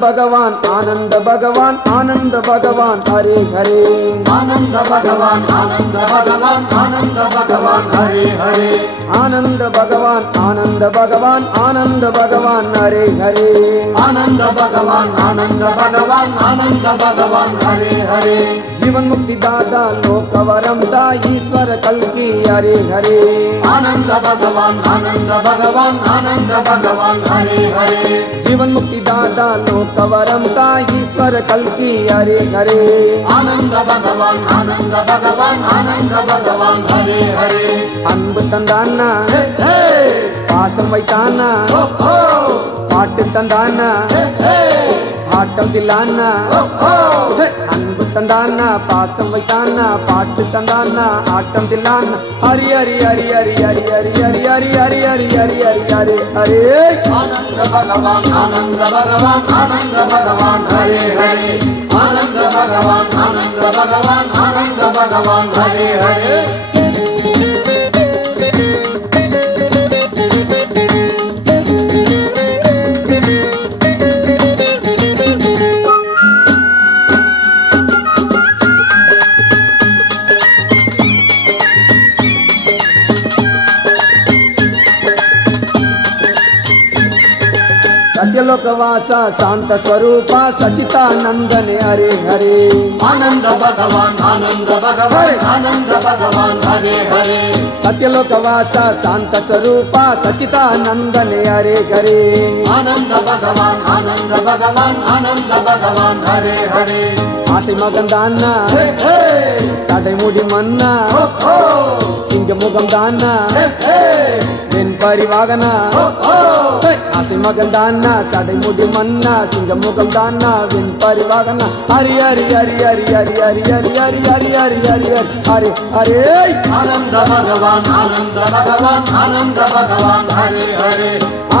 भगवान आनंद भगवान आनंद भगवान हरे हरे आनंद भगवान आनंद भगवान आनंद भगवान हरे हरे आनंद भगवान आनंद भगवान आनंद भगवान हरे हरे आनंद भगवान आनंद भगवान आनंद भगवान हरे हरे जीवन मुक्ति दादा लोकवरमता ईश्वर कल्कि हरे हरे आनंद भगवान आनंद भगवान आनंद भगवान हरे हरे जीवन मुक्ति दादा लोकवरमता ईश्वर कल्कि हरे हरे आनंद भगवान आनंद भगवान आनंद भगवान हरे हरे அன்பு தந்தானா பாசம் வைத்தானா பாட்டு தந்தானா ஆட்டம் தில்லானா அன்பு தந்தானா பாசம் வைத்தானா பாட்டு தந்தானா ஆட்டம் தில்லானா ஹரி ஹரி ஹரி ஹரி ஹரி ஹரி ஹரி ஹரி ஹரி ஹரி ஹரி ஹரி ஹரி ஹரி आनंद भगवान आनंद भगवान आनंद भगवान हरे हरे आनंद भगवान आनंद भगवान आनंद भगवान हरे हरे सत्यलोकवासा शांत स्वरूपा सचितानंदने हरे हरे आनंद भगवान आनंद भगवान आनंद भगवान हरे हरे सत्यलोकवासा शांत स्वरूपा सचितानंदने हरे हरे आनंद भगवान आनंद भगवान आनंद भगवान हरे हरे ஆசை மகந்தானா சடைமுடி மன்னா சிங்க முகம் தானா வெண் பரிவாகனா ஆசை மகந்தானா சடைமுடி மன்னா சிங்க முகம் தானா வெண் பரிவாகனா ஹரி ஹரி ஹரி ஹரி ஹரி ஹரி ஹரி ஹரி ஹரி ஹரி ஹரி ஹரி ஹரி ஹரி आनंद भगवान आनंद भगवान आनंद भगवान हरे हरे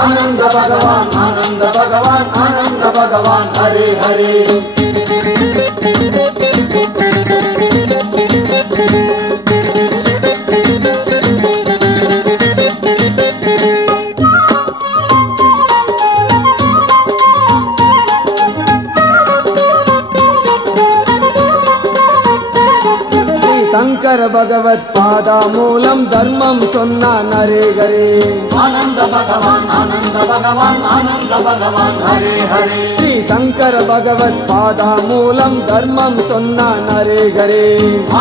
आनंद भगवान आनंद भगवान आनंद भगवान हरे हरे शंकर भगवत पादा मूलम धर्मम सोन्ना नरे गरे आनंद भगवान आनंद भगवान आनंद भगवान हरे हरे श्री शंकर भगवत पादा मूलम धर्मम सोन्ना नरे गरे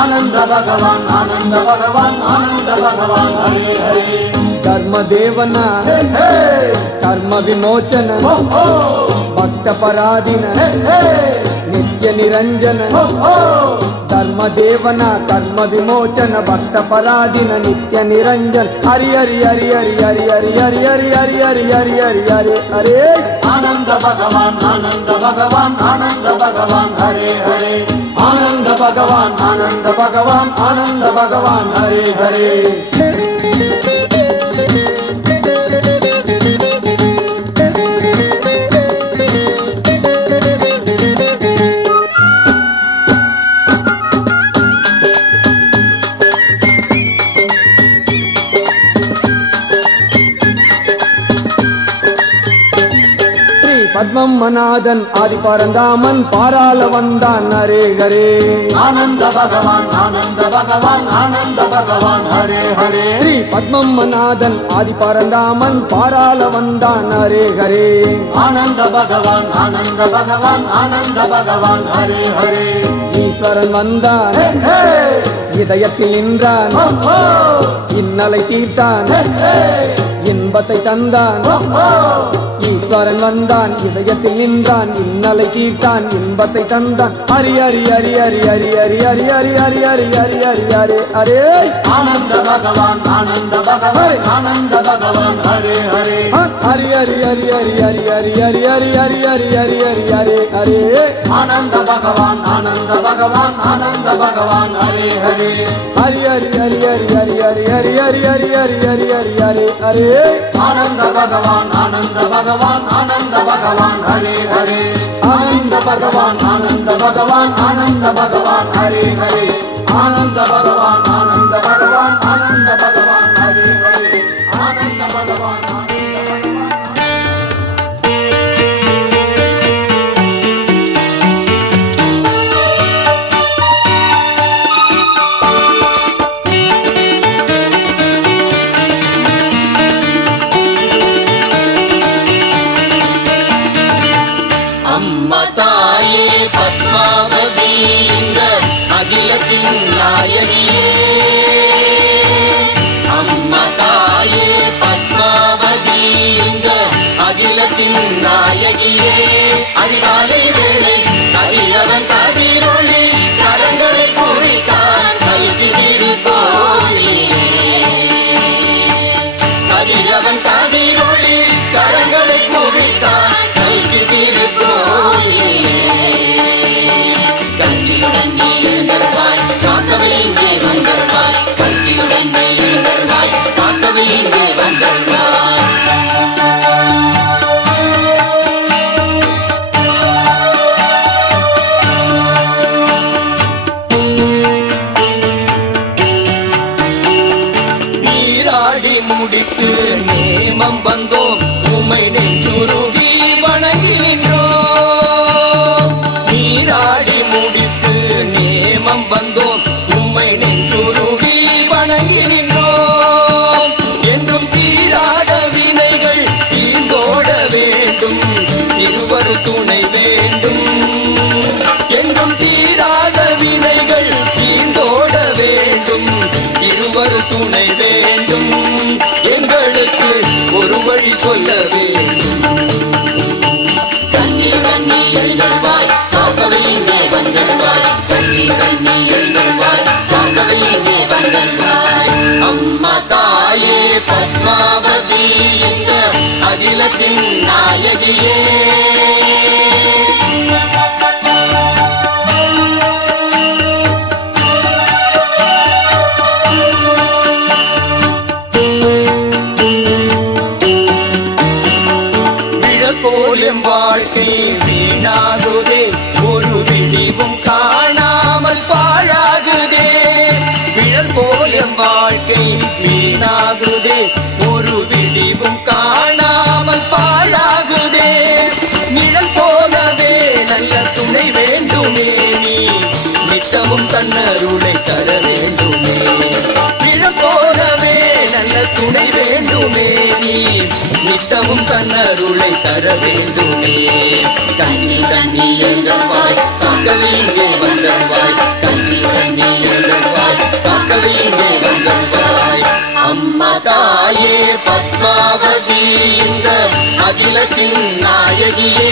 आनंद भगवान आनंद भगवान आनंद भगवान हरे हरे धर्म देवना धर्म विमोचन भक्त पराधीन नित्य निरंजन धर्म देवना धर्म विमोचन भक्त पराधीन नित्य निरंजन हरि हरि हरि हरि हरि हरि हरि हरि हरि हरि हरि हरि हरि हरे आनंद भगवान आनंद भगवान आनंद भगवान हरे हरे आनंद भगवान आनंद भगवान आनंद भगवान हरे हरे पद्मनादन आदि परंदामन पाराल वंदान हरे हरे आनंद भगवान आनंद भगवान आनंद भगवान हरे हरे श्री पद्मनादन आदि परंदामन पाराल वंदान हरे हरे आनंद भगवान आनंद भगवान आनंद भगवान हरे हरे ஈஸ்வரன் வந்தான் இதயத்தில் நின்றான் இன்னலை தீர்த்தான் இன்பத்தை தந்தான் ஈஸ்வரன் வந்தான் இதயத்தில் நின்றான் இன்னலை தீர்த்தான் இன்பத்தை தந்தான் ஹரி ஹரி ஹரி ஹரி ஹரி ஹரி ஹரி ஹரி ஹரி ஹரி ஹரி ஹரி ஹரி ஹரே आनंद भगवान आनंद भगवान आनंद भगवान हरे हरे हरि हरि हरि हरि हरि हरि हरि हरि हरि हरि हरि हरि हरे हरे आनंद भगवान आनंद भगवान आनंद भगवान हरे हरे हरि हरि हरि हरि हरि हरि हरि हरि हरि हरि हरि हरि हरे हरे आनंद भगवान आनंद भगवान आनंद भगवान हरे हरे आनंद भगवान आनंद भगवान आनंद भगवान हरे हरे आनंद भगवान आनंद भगवान आनंद भगवान हरे हरे आनंद भगवान அம்மா தாயே பத்மாவதி இந்த அகிலத்தின் நாயகியே அம்மா தாயே பத்மாவதி இந்த அகிலத்தின் நாயகியே அதிகாலை வேளை கதிரவன் கதிரொளி கரங்களை கூடித்தான் கல்வி திருக்கோவிலே கதிரவன் கதிரொளி கரங்களை கூடித்தான் கல்வி திருக்கோவிலே கல்வியுடன் நீ எழுந்தருவாய் காக்கவே இங்கே வந்தருவாய் கல்வியுடன் நீ எழுந்தருவாய் காக்கவே இங்கே வந்தருவாய் நீராடி முடித்து நேமம் வந்தோம் உமை நெஞ்சுருகி வணங்கி நின்றோம் நீராடி முடித்து நேமம் வந்தோம் உம்மை நெஞ்சுருகி வணங்கி நின்றோம் என்றும் தீராத வினைகள் தீர்ந்தோட வேண்டும் இருவரு துணை வேண்டும் என்றும் தீராத வினைகள் தீர்ந்தோட வேண்டும் இருவரு துணை வேண்டும் எங்களுக்கு ஒரு வழி சொல்ல வேண்டும் கல்வியுடன் நீ எழுந்தருவாய் காக்கவே இங்கே வந்தருவாய் கல்வியுடன் நீ எழுந்தருவாய் காக்கவே இங்கே வந்தருவாய் அம்மா தாயே பத்மாவதி இந்த அகிலத்தின் நாயகியே போலும் வாழ்க்கை வீணாகுதே ஒரு விழிவும் காணாமல் பாழாகுதே விழல் போலும் வாழ்க்கை வீணாகுதே ஒரு விழிவும் காணாமல் பாழாகுதே நிழல் போலவே நல்ல துணை வேண்டுமே நீ நித்தமும் தன்னருளை தர வேண்டுமே நிழல் போலவே நல்ல துணை வேண்டுமே நீ நித்தமும் தன்னருளை தர வேண்டுமே கண்ணியுடன் நீ எழுந்தருவாய் காக்கவே இங்கே வந்தருவாய் கண்ணியுடன் நீ எழுந்தருவாய் காக்கவே இங்கே வந்தருவாய் அம்மா தாயே பத்மாவதி இந்த அகிலத்தின் நாயகியே